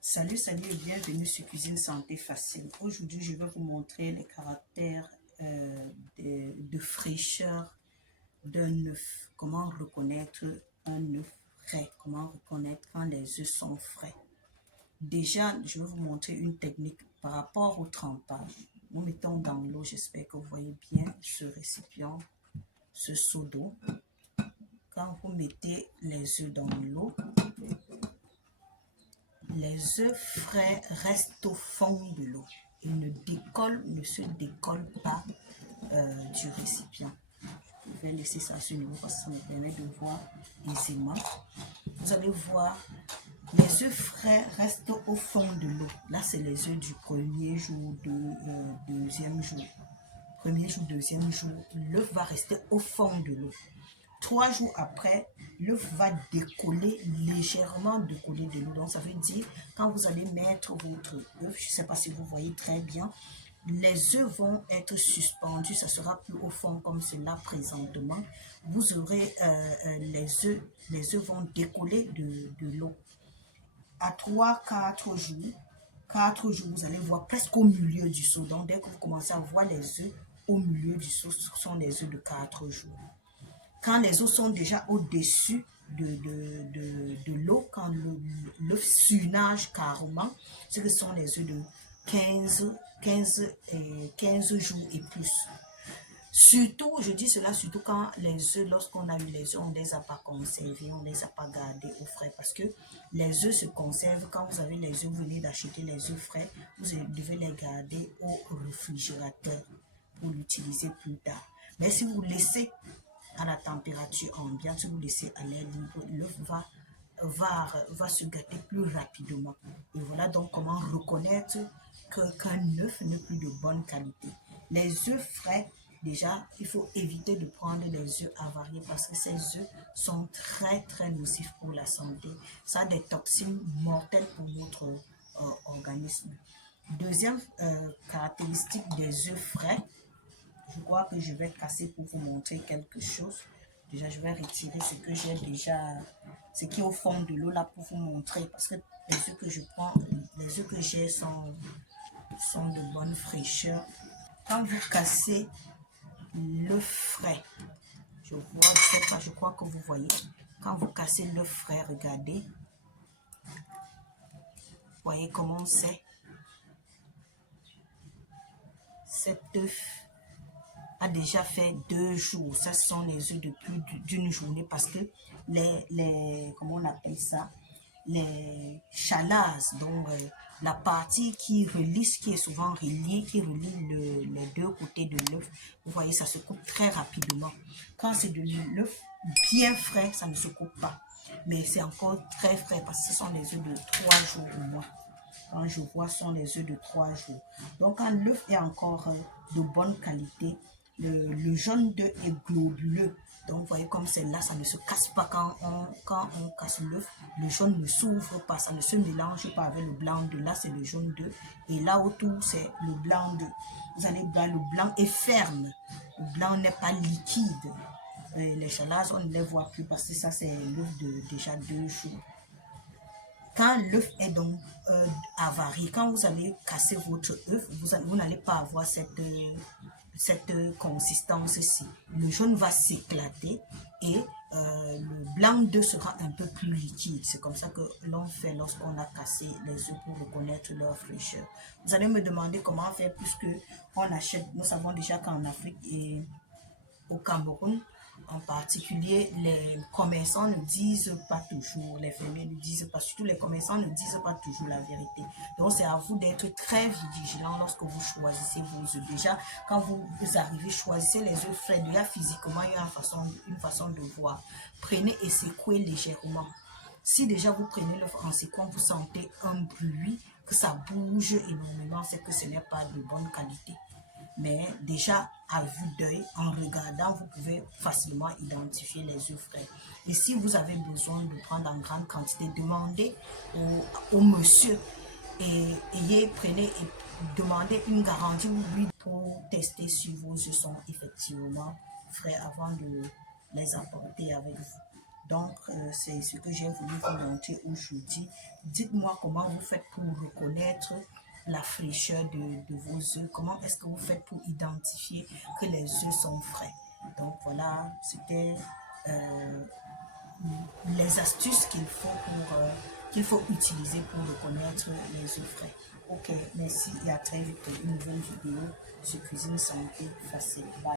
Salut et bienvenue sur Cuisine Santé Facile. Aujourd'hui, je vais vous montrer les caractères de fraîcheur d'un œuf. Comment reconnaître un œuf frais. Comment reconnaître quand les œufs sont frais. Déjà, je vais vous montrer une technique par rapport au trempage. Nous mettons dans l'eau, j'espère que vous voyez bien ce récipient, ce seau d'eau. Quand vous mettez les œufs dans l'eau, les œufs frais restent au fond de l'eau. Ils ne se décollent pas du récipient. Je vais laisser ça sur nous parce que ça me permet de voir aisément. Vous allez voir, les œufs frais restent au fond de l'eau. Là, c'est les œufs du premier jour, deuxième jour. Premier jour, deuxième jour, l'œuf va rester au fond de l'eau. 3 jours après, l'œuf va décoller, légèrement décoller de l'eau. Donc, ça veut dire, quand vous allez mettre votre œuf, je ne sais pas si vous voyez très bien, les œufs vont être suspendus, ça sera plus au fond comme cela présentement. Vous aurez les œufs vont décoller de l'eau. À 3-4 jours, 4 jours, vous allez voir presque au milieu du seau. Donc, dès que vous commencez à voir les œufs au milieu du seau, ce sont les œufs de 4 jours. Quand les œufs sont déjà au-dessus de l'eau, quand l'œuf surnage carrément, ce sont les œufs de 15 jours et plus. Surtout, je dis cela surtout quand les œufs, lorsqu'on a eu les œufs, on ne les a pas conservés, on ne les a pas gardés au frais parce que les œufs se conservent. Quand vous avez les œufs, vous venez d'acheter les œufs frais, vous devez les garder au réfrigérateur pour l'utiliser plus tard. Mais si vous laissez à la température ambiante, si vous laissez à l'air libre, l'œuf va se gâter plus rapidement. Et voilà donc comment reconnaître qu'un œuf n'est plus de bonne qualité. Les œufs frais, déjà, il faut éviter de prendre les œufs avariés parce que ces œufs sont très nocifs pour la santé. Ça a des toxines mortelles pour notre organisme. Deuxième caractéristique des œufs frais, je crois que je vais casser pour vous montrer quelque chose. Déjà, je vais retirer ce que j'ai déjà, ce qui est au fond de l'eau là pour vous montrer. Parce que les œufs que je prends, les œufs que j'ai sont de bonne fraîcheur. Quand vous cassez l'œuf frais, je vois, je sais pas, je crois que vous voyez. Quand vous cassez l'œuf frais, regardez. Vous voyez comment c'est. Cet œuf a déjà fait 2 jours. Ça sont les œufs de plus d'une journée parce que comment on appelle ça, les chalas, donc la partie qui relie, qui est souvent reliée, qui relie les deux côtés de l'œuf, vous voyez, ça se coupe très rapidement. Quand c'est de l'œuf bien frais, ça ne se coupe pas. Mais c'est encore très frais parce que ce sont les œufs de 3 jours au moins. Quand je vois, ce sont les œufs de 3 jours. Donc, quand l'œuf est encore de bonne qualité, le jaune d'œuf est globuleux. Donc, vous voyez comme c'est là, ça ne se casse pas quand on casse l'œuf. Le jaune ne s'ouvre pas, ça ne se mélange pas avec le blanc de là, c'est le jaune d'œuf. Et là autour, c'est le blanc d'œuf. Vous allez voir, le blanc est ferme. Le blanc n'est pas liquide. Les chalas, on ne les voit plus parce que ça, c'est l'œuf de déjà 2 jours. Quand l'œuf est donc avarié, quand vous allez casser votre œuf, vous n'allez pas avoir cette consistance-ci. Le jaune va s'éclater et le blanc d'œuf sera un peu plus liquide. C'est comme ça que l'on fait lorsqu'on a cassé les œufs pour reconnaître leur fraîcheur. Vous allez me demander comment faire puisque on achète, nous savons déjà qu'en Afrique et au Cameroun, en particulier, les commerçants ne disent pas toujours, les fermiers ne disent pas, surtout les commerçants ne disent pas toujours la vérité. Donc, c'est à vous d'être très vigilant lorsque vous choisissez vos œufs. Déjà, quand vous arrivez, choisissez les œufs frais. Déjà, physiquement, il y a une façon de voir. Prenez et secouez légèrement. Si déjà vous prenez l'œuf en secouant, vous sentez un bruit, que ça bouge énormément, c'est que ce n'est pas de bonne qualité. Mais déjà, à vue d'œil, en regardant, vous pouvez facilement identifier les œufs frais. Et si vous avez besoin de prendre en grande quantité, demandez au monsieur et prenez et demandez une garantie pour tester si vos œufs sont effectivement frais avant de les apporter avec vous. Donc, c'est ce que j'ai voulu vous montrer aujourd'hui. Dites-moi comment vous faites pour reconnaître la fraîcheur de vos œufs. Comment est-ce que vous faites pour identifier que les œufs sont frais? Donc, voilà, c'était les astuces qu'il faut utiliser pour reconnaître les œufs frais. Ok, merci et à très vite pour une nouvelle vidéo sur cuisine santé facile. Bye.